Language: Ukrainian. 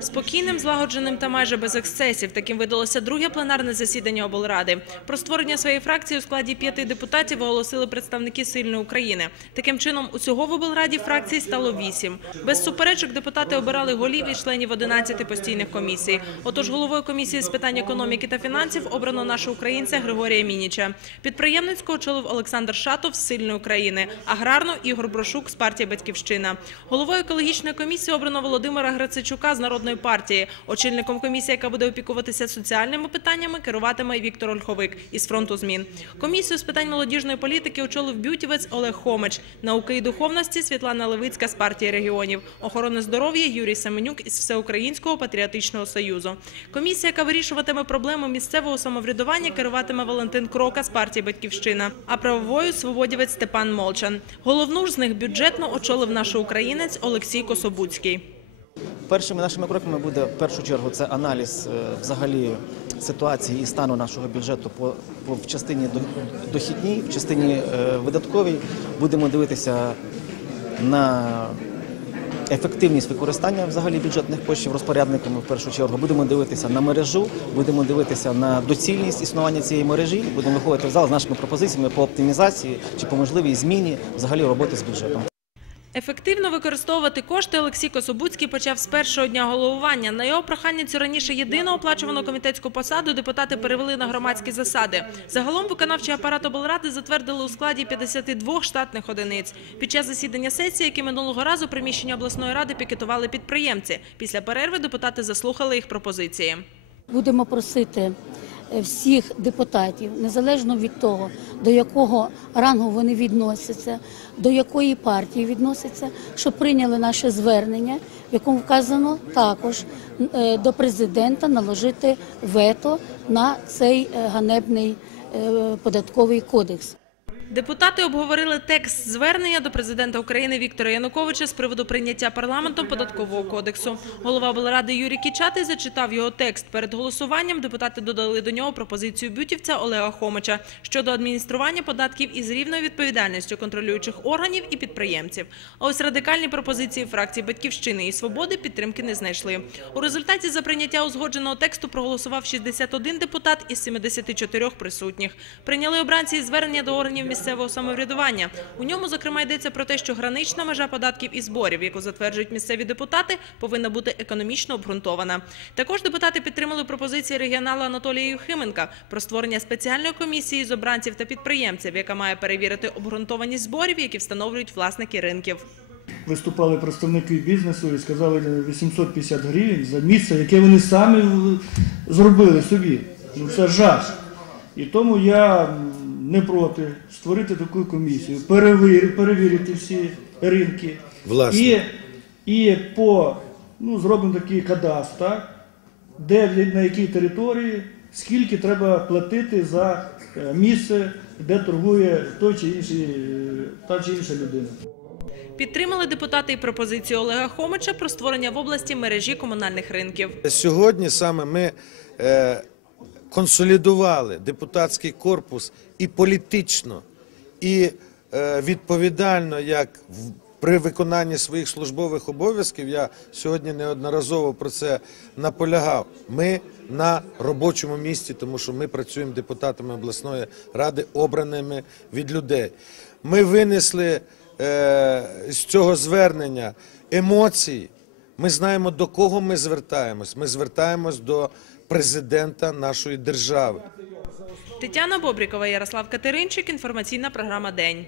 Спокійним, злагодженим та майже без ексцесів. Таким видалося друге пленарне засідання облради. Про створення своєї фракції у складі п'яти депутатів оголосили представники сильної України. Таким чином, усього в облраді фракцій стало вісім. Без суперечок депутати обирали голів і членів 11 постійних комісій. Отож, головою комісії з питань економіки та фінансів обрано нашого українця Григорія Мініча. Підприємницьку очолив Олександр Шатов з сильної України, аграрну Ігор Брошук з партії Батьківщина. Головою екологічної комісії обрано Володимира Грацичука з народної партії. Очільником комісії, яка буде опікуватися соціальними питаннями, керуватиме Віктор Ольховик із фронту змін. Комісію з питань молодіжної політики очолив бютівець Олег Хомич, науки і духовності Світлана Левицька з партії регіонів, охорони здоров'я Юрій Семенюк із Всеукраїнського патріотичного союзу. Комісія, яка вирішуватиме проблеми місцевого самоврядування, керуватиме Валентин Крока з партії Батьківщина, а правовою свободівець Степан Молчан. Головну ж з них бюджетно очолив наш українець Олексій Кособуцький. Першими нашими кроками буде в першу чергу це аналіз е, взагалі ситуації і стану нашого бюджету по, по в частині до- дохідній, в частині е, видатковій. Будемо дивитися на ефективність використання взагалі бюджетних коштів розпорядниками в першу чергу. Будемо дивитися на мережу, будемо дивитися на доцільність існування цієї мережі. Будемо виходити в зал з нашими пропозиціями по оптимізації чи по можливій зміні взагалі роботи з бюджетом. Ефективно використовувати кошти Олексій Кособуцький почав з першого дня головування. На його прохання цю раніше єдину оплачувану комітетську посаду депутати перевели на громадські засади. Загалом виконавчий апарат облради затвердили у складі 52 штатних одиниць. Під час засідання сесії, які минулого разу приміщення обласної ради пікетували підприємці. Після перерви депутати заслухали їх пропозиції. Будемо просити всіх депутатів, незалежно від того, до якого рангу вони відносяться, до якої партії відносяться, що прийняли наше звернення, в якому вказано також е, до президента наложити вето на цей е, ганебний е, податковий кодекс. Депутати обговорили текст звернення до президента України Віктора Януковича з приводу прийняття парламентом податкового кодексу. Голова облради Юрій Кічатий зачитав його текст. Перед голосуванням депутати додали до нього пропозицію бютівця Олега Хомича щодо адміністрування податків із рівною відповідальністю контролюючих органів і підприємців. А ось радикальні пропозиції фракцій Батьківщини і Свободи підтримки не знайшли. У результаті за прийняття узгодженого тексту проголосував 61 депутат із 74 присутніх. Прийняли обранці звернення до органів місцевого самоврядування. У ньому, зокрема, йдеться про те, що гранична межа податків і зборів, яку затверджують місцеві депутати, повинна бути економічно обґрунтована. Також депутати підтримали пропозиції регіонала Анатолія Юхименка про створення спеціальної комісії з обранців та підприємців, яка має перевірити обґрунтованість зборів, які встановлюють власники ринків. Виступали представники бізнесу і сказали 850 гривень за місце, яке вони самі зробили собі. Ну це жах. І тому я не проти створити таку комісію, перевірити, перевірити всі ринки. Власне. І, і по, ну, зробимо такий кадастр, так? де на якій території, скільки треба платити за е, місце, де торгує той чи інший, е, та чи інша людина. Підтримали депутати і пропозицію Олега Хомича про створення в області мережі комунальних ринків. Сьогодні саме ми е, консолідували депутатський корпус і політично, і е, відповідально, як при виконанні своїх службових обов'язків. Я сьогодні неодноразово про це наполягав. Ми на робочому місці, тому що ми працюємо депутатами обласної ради, обраними від людей. Ми винесли е, з цього звернення емоції. Ми знаємо, до кого ми звертаємось. Ми звертаємось до президента нашої держави. Тетяна Бобрікова, Ярослав Катеринчик. Інформаційна програма День.